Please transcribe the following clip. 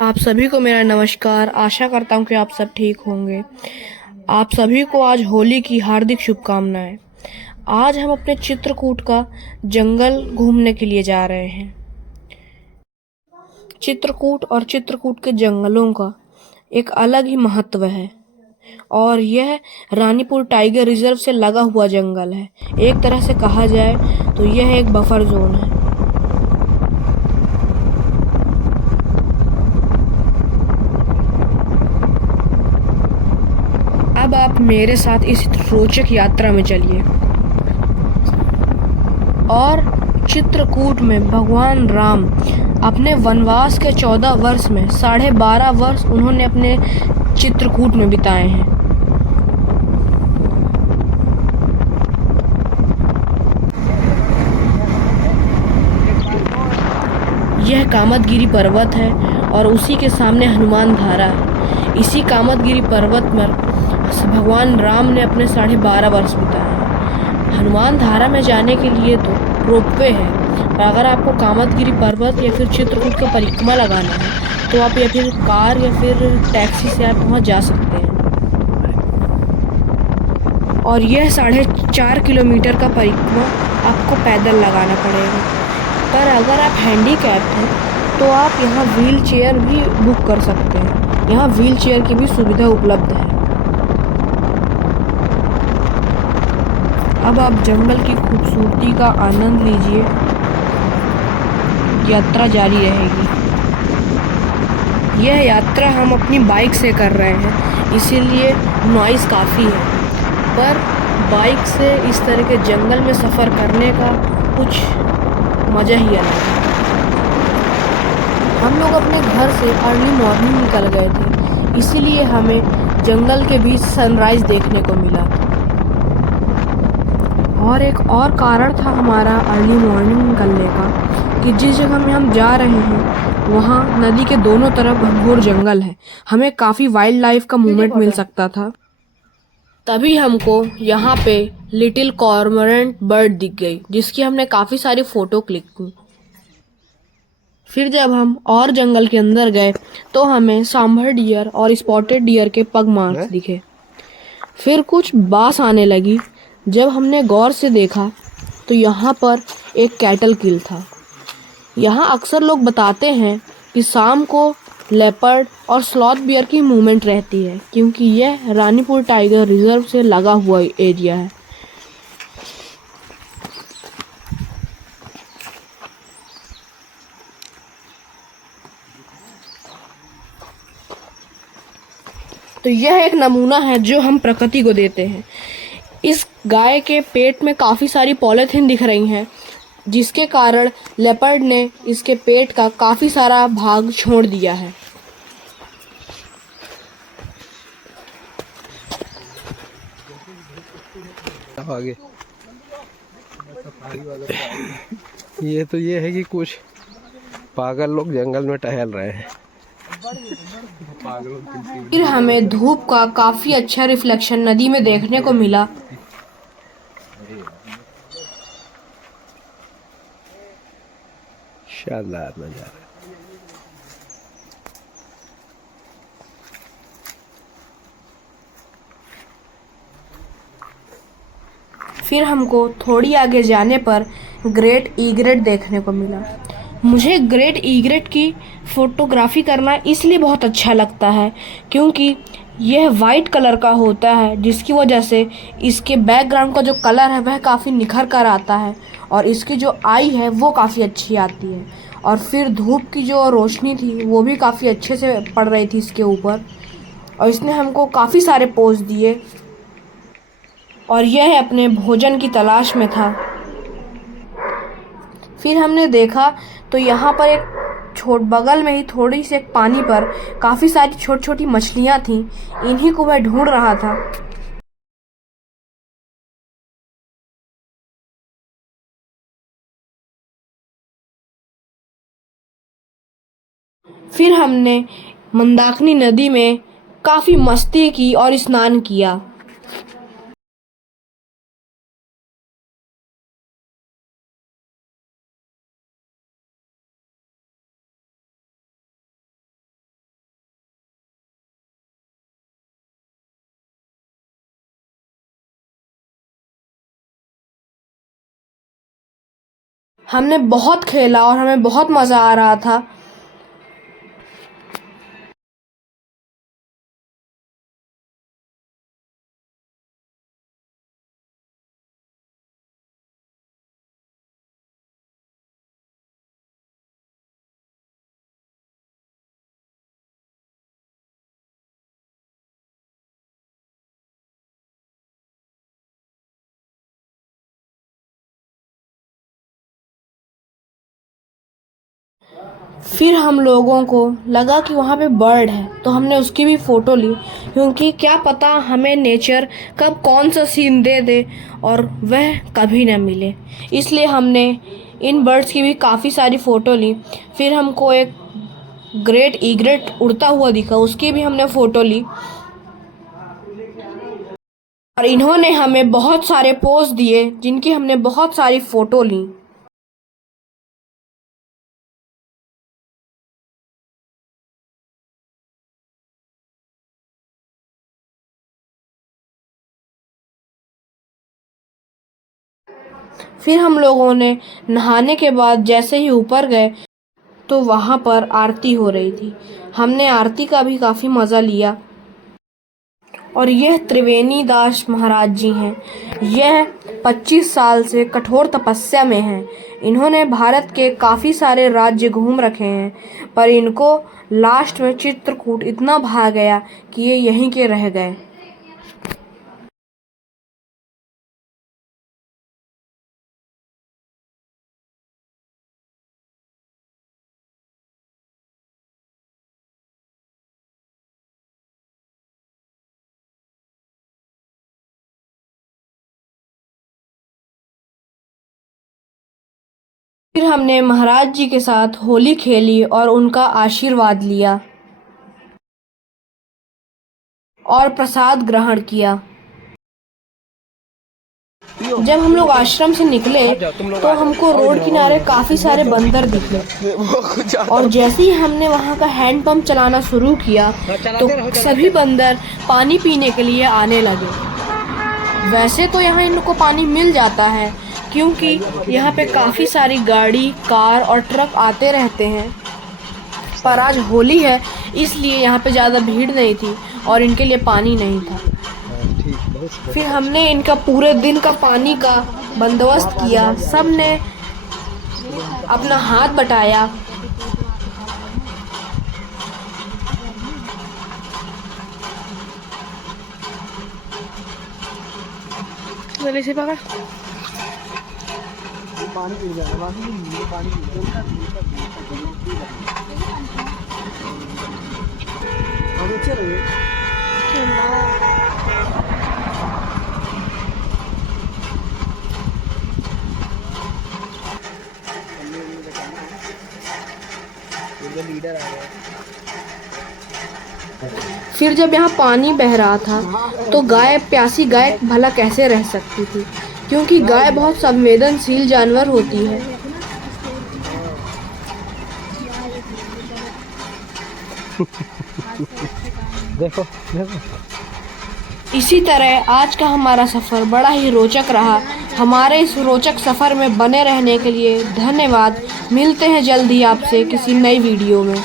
आप सभी को मेरा नमस्कार। आशा करता हूँ कि आप सब ठीक होंगे। आप सभी को आज होली की हार्दिक शुभकामनाएं। आज हम अपने चित्रकूट का जंगल घूमने के लिए जा रहे हैं। चित्रकूट और चित्रकूट के जंगलों का एक अलग ही महत्व है और यह रानीपुर टाइगर रिजर्व से लगा हुआ जंगल है। एक तरह से कहा जाए तो यह एक बफर जोन है। अब आप मेरे साथ इस रोचक यात्रा में चलिए। और चित्रकूट में भगवान राम अपने वनवास के 14 वर्ष में 12.5 वर्ष उन्होंने अपने चित्रकूट में बिताए हैं। यह कामदगिरी पर्वत है और उसी के सामने हनुमान धारा है। इसी कामदगिरी पर्वत पर भगवान राम ने अपने 12.5 वर्ष बिताए हैं। हनुमान धारा में जाने के लिए तो रोपवे है, पर अगर आपको कामदगिरी पर्वत या फिर चित्रकूट का परिक्रमा लगाना है तो आप या फिर कार या फिर टैक्सी से आप वहाँ जा सकते हैं। और यह 4.5 किलोमीटर का परिक्रमा आपको पैदल लगाना पड़ेगा। पर अगर आप हैंडीकैप्ड हैं तो आप यहाँ व्हील चेयर भी बुक कर सकते हैं। यहाँ व्हील चेयर की भी सुविधा उपलब्ध है। अब आप जंगल की खूबसूरती का आनंद लीजिए। यात्रा जारी रहेगी। यह यात्रा हम अपनी बाइक से कर रहे हैं, इसीलिए नॉइज़ काफ़ी है। पर बाइक से इस तरह के जंगल में सफ़र करने का कुछ मज़ा ही अलग है। हम लोग अपने घर से अर्ली मॉर्निंग निकल गए थे, इसीलिए हमें जंगल के बीच सनराइज़ देखने को मिला। और एक और कारण था हमारा अर्ली मॉर्निंग निकलने का कि जिस जगह में हम जा रहे हैं वहाँ नदी के दोनों तरफ घनघोर जंगल है। हमें काफ़ी वाइल्ड लाइफ का मूवमेंट मिल सकता था। तभी हमको यहाँ पे लिटिल कॉर्मोरेंट बर्ड दिख गई, जिसकी हमने काफ़ी सारी फ़ोटो क्लिक की। फिर जब हम और जंगल के अंदर गए तो हमें सांभर डियर और स्पॉटेड डियर के पग मार्क्स दिखे। फिर कुछ बास आने लगी। जब हमने गौर से देखा तो यहाँ पर एक कैटल किल था। यहाँ अक्सर लोग बताते हैं कि शाम को लेपर्ड और स्लॉथ बियर की मूवमेंट रहती है, क्योंकि यह रानीपुर टाइगर रिजर्व से लगा हुआ एरिया है। तो यह एक नमूना है जो हम प्रकृति को देते हैं। इस गाय के पेट में काफ़ी सारी पॉलीथीन दिख रही हैं, जिसके कारण लेपर्ड ने इसके पेट का काफ़ी सारा भाग छोड़ दिया है। आगे ये है कि कुछ पागल लोग जंगल में टहल रहे हैं। फिर हमें धूप का काफ़ी अच्छा रिफ्लेक्शन नदी में देखने को मिला। शानदार नजारा। फिर हमको थोड़ी आगे जाने पर ग्रेट ईग्रेट देखने को मिला। मुझे ग्रेट ईग्रेट की फ़ोटोग्राफी करना इसलिए बहुत अच्छा लगता है क्योंकि यह वाइट कलर का होता है, जिसकी वजह से इसके बैकग्राउंड का जो कलर है वह काफ़ी निखर कर आता है और इसकी जो आई है वो काफ़ी अच्छी आती है। और फिर धूप की जो रोशनी थी वो भी काफ़ी अच्छे से पड़ रही थी इसके ऊपर, और इसने हमको काफ़ी सारे पोज दिए। और यह अपने भोजन की तलाश में था। फिर हमने देखा तो यहाँ पर एक छोट बगल में ही थोड़ी सी एक पानी पर काफ़ी सारी छोटी छोटी मछलियाँ थीं। इन्हीं को वह ढूंढ रहा था। फिर हमने मंदाकिनी नदी में काफ़ी मस्ती की और स्नान किया। हमने बहुत खेला और हमें बहुत मज़ा आ रहा था। फिर हम लोगों को लगा कि वहाँ पे बर्ड है, तो हमने उसकी भी फ़ोटो ली, क्योंकि क्या पता हमें नेचर कब कौन सा सीन दे दे और वह कभी न मिले। इसलिए हमने इन बर्ड्स की भी काफ़ी सारी फ़ोटो ली। फिर हमको एक ग्रेट ईग्रेट उड़ता हुआ दिखा, उसकी भी हमने फ़ोटो ली और इन्होंने हमें बहुत सारे पोज दिए जिनकी हमने बहुत सारी फ़ोटो ली। फिर हम लोगों ने नहाने के बाद जैसे ही ऊपर गए तो वहाँ पर आरती हो रही थी। हमने आरती का भी काफ़ी मज़ा लिया। और यह त्रिवेणी दास महाराज जी हैं। यह 25 साल से कठोर तपस्या में हैं। इन्होंने भारत के काफ़ी सारे राज्य घूम रखे हैं, पर इनको लास्ट में चित्रकूट इतना भा गया कि ये यहीं के रह गए। फिर हमने महाराज जी के साथ होली खेली और उनका आशीर्वाद लिया और प्रसाद ग्रहण किया। जब हम लोग आश्रम से निकले तो हमको रोड किनारे काफ़ी सारे बंदर दिखे और जैसे ही हमने वहाँ का हैंड पंप चलाना शुरू किया तो सभी बंदर पानी पीने के लिए आने लगे। वैसे तो यहाँ इनको पानी मिल जाता है, क्योंकि यहाँ पे काफ़ी सारी गाड़ी, कार और ट्रक आते रहते हैं, पर आज होली है इसलिए यहाँ पे ज़्यादा भीड़ नहीं थी और इनके लिए पानी नहीं था। फिर हमने इनका पूरे दिन का पानी का बंदोबस्त किया। सब ने अपना हाथ बटाया। गले से पकड़। पानी पी जाना, पानी लीडर आ गया। फिर जब यहाँ पानी बह रहा था तो गाय, प्यासी गाय भला कैसे रह सकती थी, क्योंकि गाय बहुत संवेदनशील जानवर होती है। देखो। इसी तरह आज का हमारा सफ़र बड़ा ही रोचक रहा। हमारे इस रोचक सफ़र में बने रहने के लिए धन्यवाद। मिलते हैं जल्दी आपसे किसी नई वीडियो में।